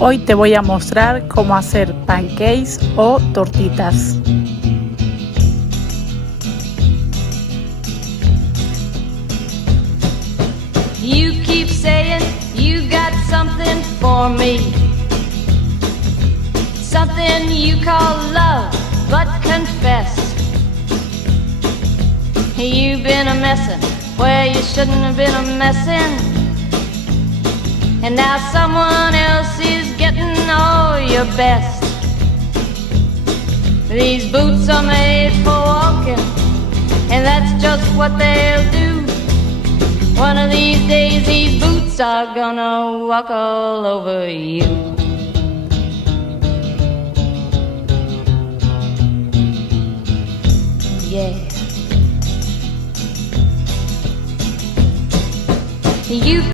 Hoy te voy a mostrar cómo hacer pancakes o tortitas. You keep saying you got something for me, something you call love, but confess you've been a messin' where you shouldn't have been a messin', and now someone else is getting all your best. These boots are made for walking, and that's just what they'll do. One of these days these boots are gonna walk all over you. Yeah. You